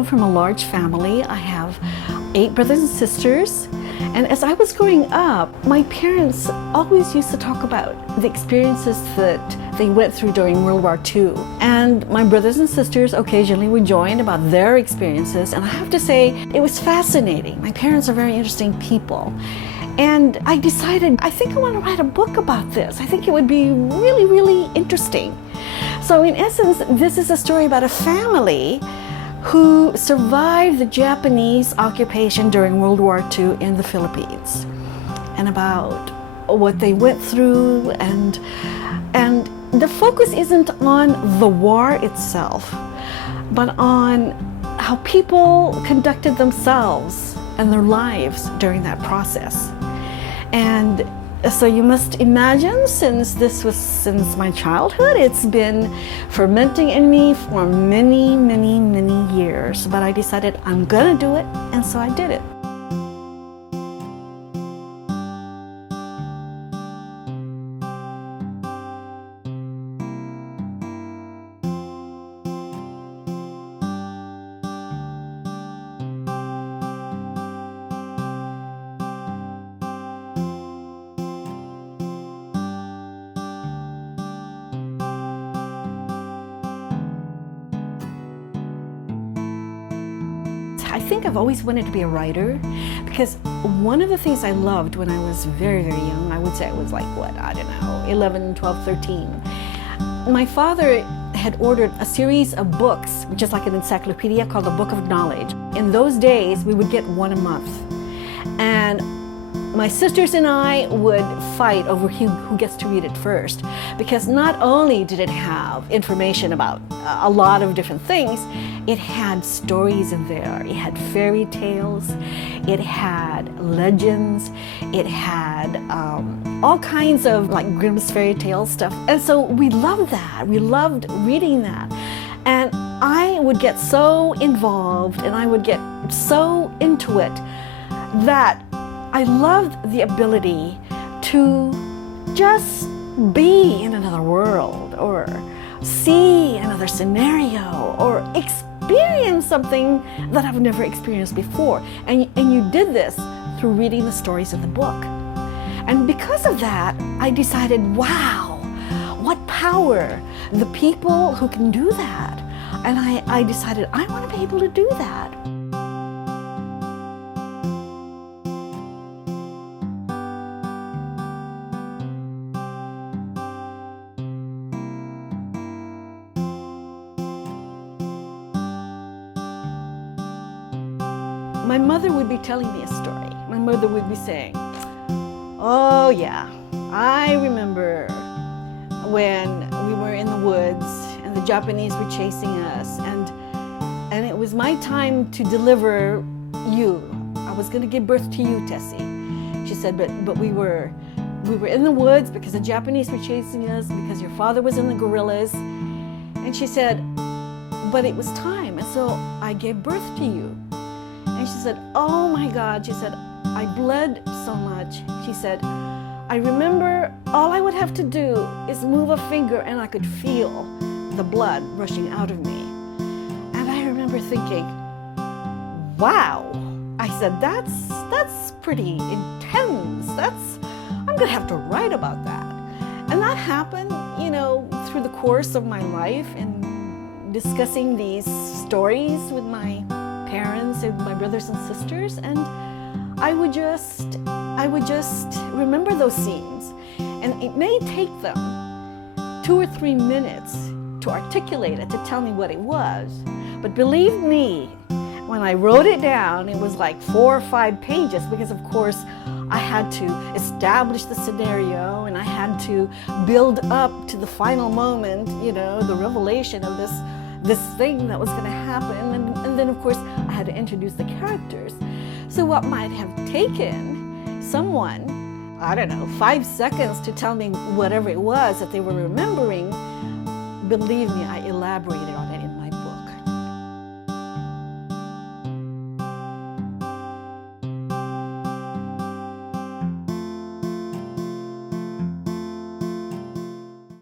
come from a large family. I have 8 brothers and sisters. And as I was growing up, my parents always used to talk about the experiences that they went through during World War II. And my brothers and sisters occasionally would join about their experiences. And I have to say, it was fascinating. My parents are very interesting people. And I decided, I think I want to write a book about this. I think it would be really, really interesting. So in essence, this is a story about a family who survived the Japanese occupation during World War II in the Philippines, and about what they went through, and the focus isn't on the war itself, but on how people conducted themselves and their lives during that process. And so you must imagine, since my childhood, it's been fermenting in me for many, many, many years. But I decided I'm gonna do it, and so I did it. I think I've always wanted to be a writer, because one of the things I loved when I was very, very young, I would say I was like, what, I don't know, 11, 12, 13. My father had ordered a series of books, which is like an encyclopedia called the Book of Knowledge. In those days, we would get one a month. And my sisters and I would fight over who gets to read it first, because not only did it have information about a lot of different things, it had stories in there. It had fairy tales, it had legends, it had all kinds of like Grimm's fairy tale stuff. And so we loved that. We loved reading that. And I would get so involved and I would get so into it that I loved the ability to just be in another world, or see another scenario, or experience something that I've never experienced before. And you did this through reading the stories of the book. And because of that, I decided, wow, what power, the people who can do that. And I decided I want to be able to do that. My mother would be telling me a story. My mother would be saying, oh yeah, I remember when we were in the woods and the Japanese were chasing us, and it was my time to deliver you. I was going to give birth to you, Tessie. She said, but we were in the woods because the Japanese were chasing us, because your father was in the guerrillas. And she said, but it was time, and so I gave birth to you. And she said, oh my God, she said, I bled so much. She said, I remember all I would have to do is move a finger and I could feel the blood rushing out of me. And I remember thinking, wow. I said, that's pretty intense. I'm gonna have to write about that. And that happened, through the course of my life, and discussing these stories with my parents and my brothers and sisters, and I would just remember those scenes, and it may take them 2 or 3 minutes to articulate it, to tell me what it was, but believe me, when I wrote it down, it was like 4 or 5 pages, because of course I had to establish the scenario, and I had to build up to the final moment, the revelation of this thing that was going to happen, and then of course I had to introduce the characters. So what might have taken someone, I don't know, 5 seconds to tell me whatever it was that they were remembering, believe me, I elaborated